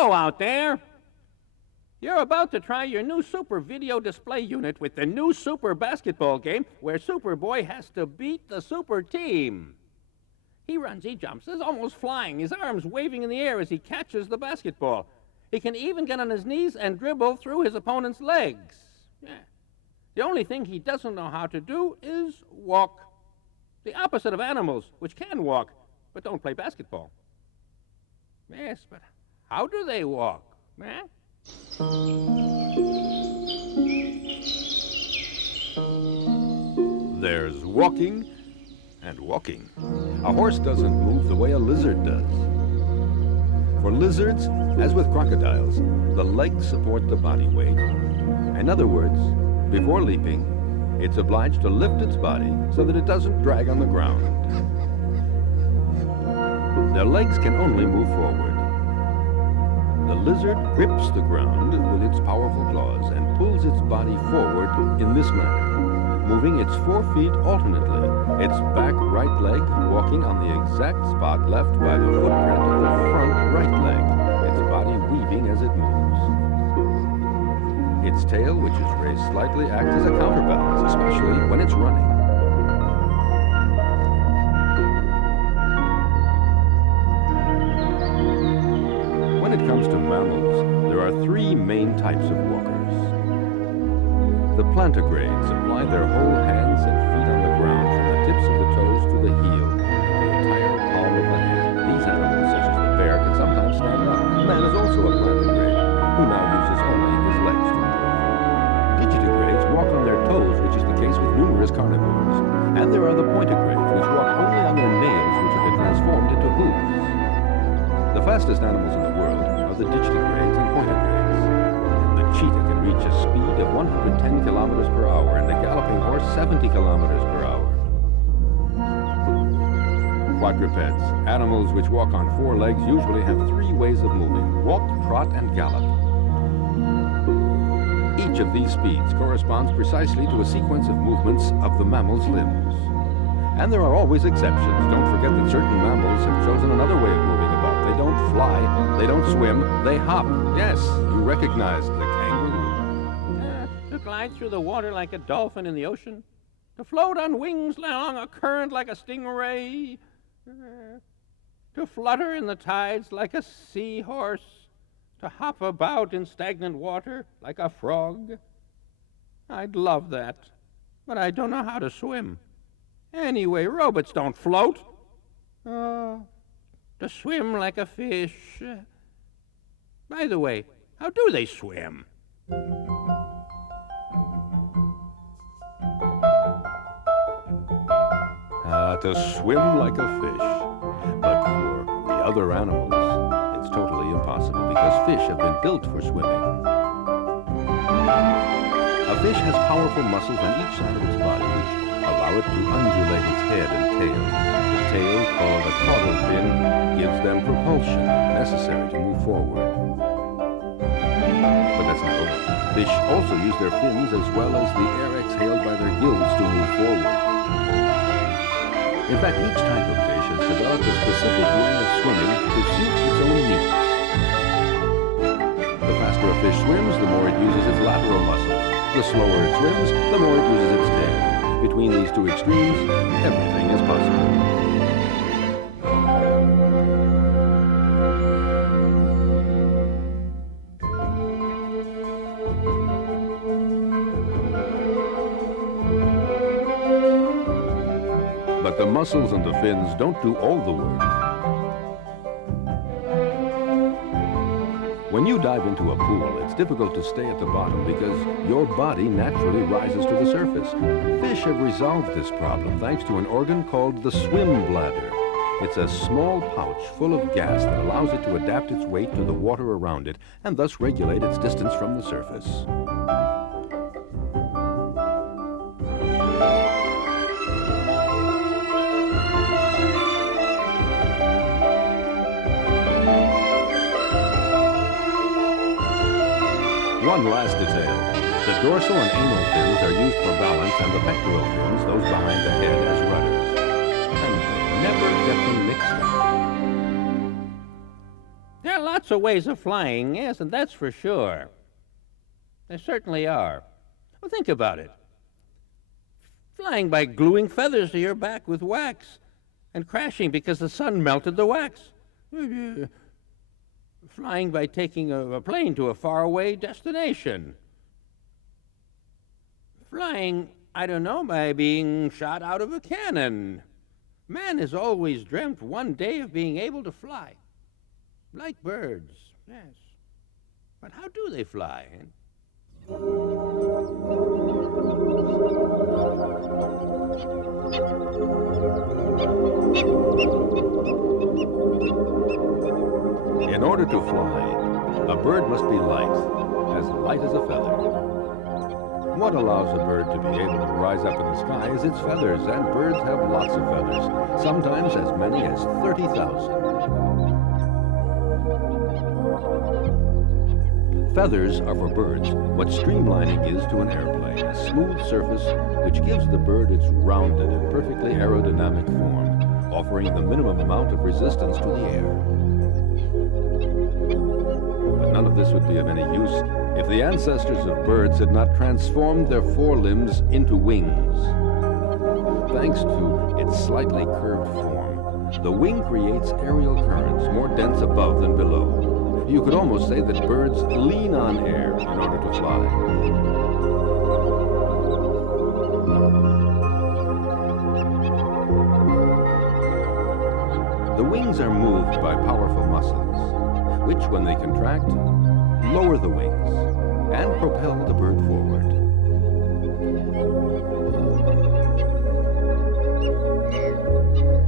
Hello out there. You're about to try your new super video display unit with the new super basketball game where Superboy has to beat the super team. He runs, he jumps, is almost flying, his arms waving in the air as he catches the basketball. He can even get on his knees and dribble through his opponent's legs. Yeah. The only thing he doesn't know how to do is walk. The opposite of animals, which can walk, but don't play basketball. Yes, but how do they walk, eh? There's walking and walking. A horse doesn't move the way a lizard does. For lizards, as with crocodiles, the legs support the body weight. In other words, before leaping, it's obliged to lift its body so that it doesn't drag on the ground. Their legs can only move forward. The lizard grips the ground with its powerful claws and pulls its body forward in this manner, moving its 4 feet alternately, its back right leg walking on the exact spot left by the footprint of the front right leg, its body weaving as it moves. Its tail, which is raised slightly, acts as a counterbalance, especially when it's running. When it comes to mammals, there are 3 main types of walkers. The plantigrades apply their whole hands and feet on the ground from the tips of the toes to the heel and the entire palm of the hand. These animals, such as the bear, can sometimes stand up. Man is also a plantigrade, who now uses only his legs to move. Digitigrades walk on their toes, which is the case with numerous carnivores. And there are the pointigrades, which walk only on their nails, which have been transformed into hooves. The fastest animals in the world are the digitigrades and pointigrades. The cheetah can reach a speed of 110 kilometers per hour and the galloping horse 70 kilometers per hour. Quadrupeds, animals which walk on 4 legs, usually have 3 ways of moving: walk, trot, and gallop. Each of these speeds corresponds precisely to a sequence of movements of the mammal's limbs. And there are always exceptions. Don't forget that certain mammals have chosen another way of moving about. They don't fly, they don't swim, they hop. Yes, you recognized the kangaroo. To glide through the water like a dolphin in the ocean, to float on wings along a current like a stingray, to flutter in the tides like a seahorse, to hop about in stagnant water like a frog. I'd love that, but I don't know how to swim. Anyway, robots don't float. To swim like a fish. By the way, how do they swim? To swim like a fish. But for the other animals, it's totally impossible because fish have been built for swimming. A fish has powerful muscles on each side of its body which allow it to undulate its head and tail. The tail, called a caudal fin, gives them propulsion necessary to move forward. But that's not all. Fish also use their fins as well as the air exhaled by their gills to move forward. In fact, each type of fish has developed a specific way of swimming to suit its own needs. The faster a fish swims, the more it uses its lateral muscles. The slower it swims, the more it uses its tail. Between these 2 extremes, everything is possible. But the muscles and the fins don't do all the work. When you dive into a pool, it's difficult to stay at the bottom because your body naturally rises to the surface. Fish have resolved this problem thanks to an organ called the swim bladder. It's a small pouch full of gas that allows it to adapt its weight to the water around it and thus regulate its distance from the surface. One last detail. The dorsal and anal fins are used for balance and the pectoral fins, those behind the head, as rudders. And they never get them mixed up. There are lots lots of ways of flying, yes, and that's for sure. There certainly are. Well, think about it. Flying by gluing feathers to your back with wax and crashing because the sun melted the wax. Flying by taking a plane to a faraway destination. Flying, I don't know, by being shot out of a cannon. Man has always dreamt one day of being able to fly. Like birds, yes. But how do they fly? In order to fly, a bird must be light as a feather. What allows a bird to be able to rise up in the sky is its feathers, and birds have lots of feathers, sometimes as many as 30,000. Feathers are for birds what streamlining is to an airplane, a smooth surface which gives the bird its rounded and perfectly aerodynamic form, offering the minimum amount of resistance to the air. But none of this would be of any use if the ancestors of birds had not transformed their forelimbs into wings. Thanks to its slightly curved form, the wing creates aerial currents more dense above than below. You could almost say that birds lean on air in order to fly. The wings are moved by powerful muscles, which, when they contract, lower the wings and propel the bird forward.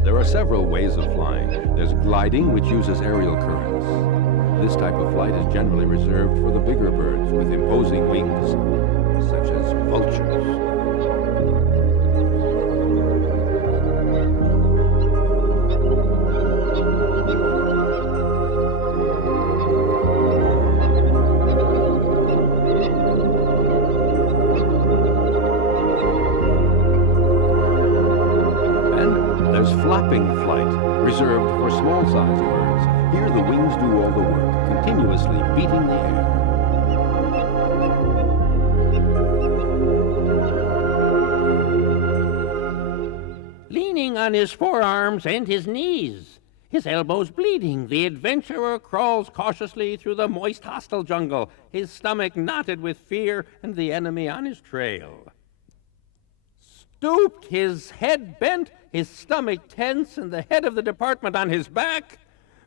There are several ways of flying. There's gliding, which uses aerial currents. This type of flight is generally reserved for the bigger birds with imposing wings, such as vultures. Flapping flight, reserved for small-sized birds. Here the wings do all the work, continuously beating the air. Leaning on his forearms and his knees, his elbows bleeding, the adventurer crawls cautiously through the moist, hostile jungle, his stomach knotted with fear and the enemy on his trail. Stooped, his head bent, his stomach tense, and the head of the department on his back,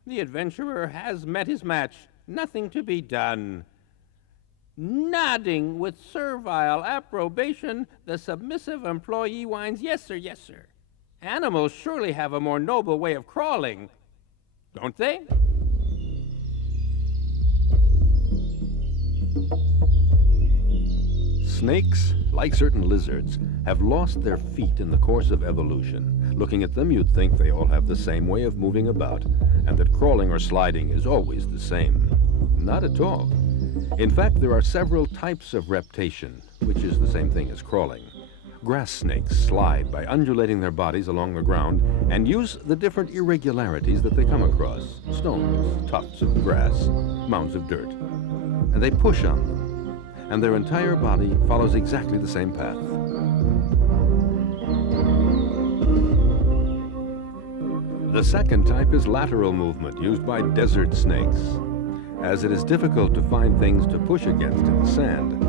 the adventurer has met his match. Nothing to be done. Nodding with servile approbation, the submissive employee whines, "Yes, sir, yes, sir." Animals surely have a more noble way of crawling, don't they? Snakes, like certain lizards, have lost their feet in the course of evolution. Looking at them, you'd think they all have the same way of moving about, and that crawling or sliding is always the same. Not at all. In fact, there are several types of reptation, which is the same thing as crawling. Grass snakes slide by undulating their bodies along the ground and use the different irregularities that they come across: stones, tufts of grass, mounds of dirt. And they push on them, and their entire body follows exactly the same path. The second type is lateral movement, used by desert snakes. As it is difficult to find things to push against in the sand,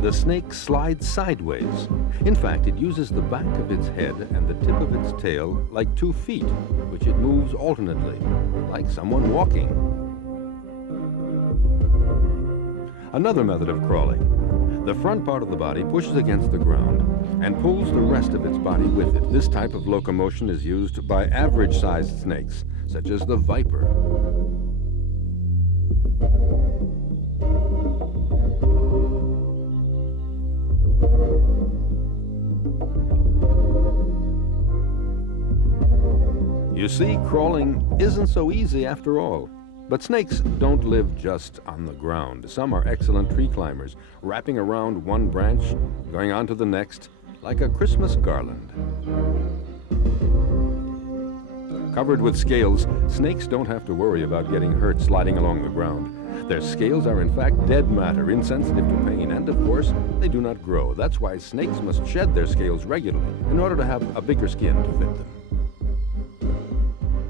the snake slides sideways. In fact, it uses the back of its head and the tip of its tail like 2 feet, which it moves alternately, like someone walking. Another method of crawling. The front part of the body pushes against the ground and pulls the rest of its body with it. This type of locomotion is used by average-sized snakes, such as the viper. You see, crawling isn't so easy after all. But snakes don't live just on the ground. Some are excellent tree climbers, wrapping around one branch, going on to the next, like a Christmas garland. Covered with scales, snakes don't have to worry about getting hurt sliding along the ground. Their scales are in fact dead matter, insensitive to pain, and of course, they do not grow. That's why snakes must shed their scales regularly in order to have a bigger skin to fit them.